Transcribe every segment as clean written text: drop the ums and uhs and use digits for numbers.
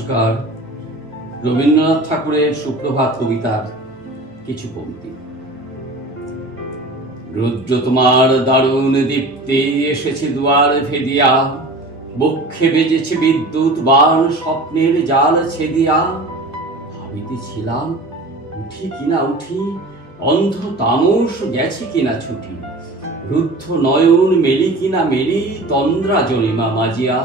নমস্কার। রবীন্দ্রনাথ ঠাকুরের সুপ্রভাত কবিতার কিছু পংক্তি। রুদ্র তোমার দারুণ দীপ্তি এসেছে দুয়ার ভেদিয়া, বক্ষে বেজেছে বিদ্যুৎ বাণ স্বপ্নের জাল ছেদিয়া। ভাবিতেছিলাম উঠি কিনা উঠি, অন্ধ তামস গেছে কিনা ছুটি, রুদ্ধ নয়ন মেলি কিনা মেলি তন্দ্রা জনিমা মাজিয়া।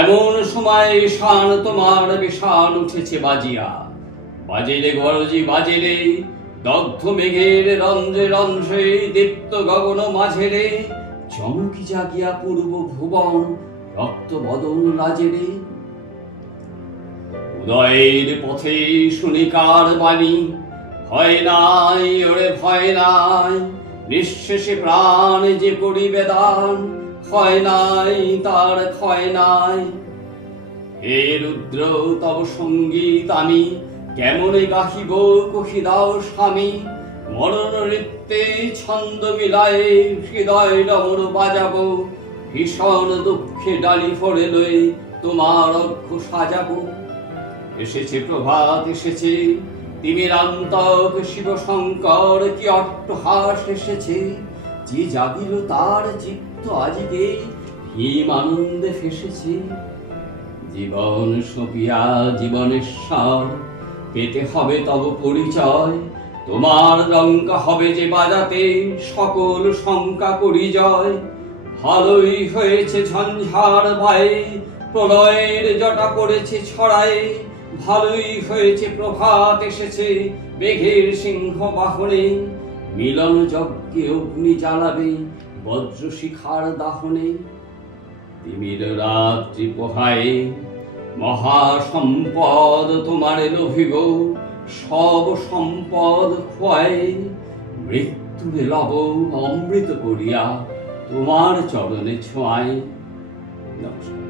এমন সময় শান তোমার বেশান উঠেছে বাজিয়া, বাজেলে গরজি বাজেলে দগ্ধ মেঘের রন্ধ্রে রন্ধ্রে দীপ্ত গগন মাঝেরে, চমকি জাগিয়া পূর্ব ভুবন রক্ত বদন লাজেরে। উদয়ের পথে শুনিকার বাণী, ভয় নাই ওরে ভয় নাই, নিঃশেষে প্রাণ যে পরিবেদান, ক্ষয় নাই তার ক্ষয় নাই। হে রুদ্র তব সঙ্গীত আমি কেমনে গাহিব কহি দাও স্বামী, মরণ নৃত্যে ছন্দ মিলায়ে হৃদয় ডমর বাজাবো, ভীষণ দুঃখে ডালি ফড়ে লয়ে তোমার অর্ঘ সাজাবো। এসেছে প্রভাত এসেছে তিমিরান্তক শিব শঙ্কর, কি অট্টহাস এসেছে, যে জাগিল তার চিত্ত আজকে ভীম আনন্দে ফেসেছে। জীবন সপিয়া জীবনেশ্বর পেতে হবে তব পরিচয়, তোমার ডঙ্কা হবে যে বাজাতে সকল শঙ্কা পরিজয়। ভালোই হয়েছে ঝঞ্ঝার ভয়ে প্রলয়ের জটা পড়েছে ছড়ায়, ভালোই হয়েছে প্রভাত এসেছে মেঘের সিংহ বাহনে, মিলন যজ্ঞে অগ্নি জ্বালাবে বজ্র শিখার দাহনে। তিমির রাত্রি পোহায়ে মহাসম্পদ তোমারে লোভিব, সব সম্পদ খোয়ায়ে মৃত্যুরে লব অমৃত করিয়া তোমার চরণে ছোঁয়ায়। নমস্কার।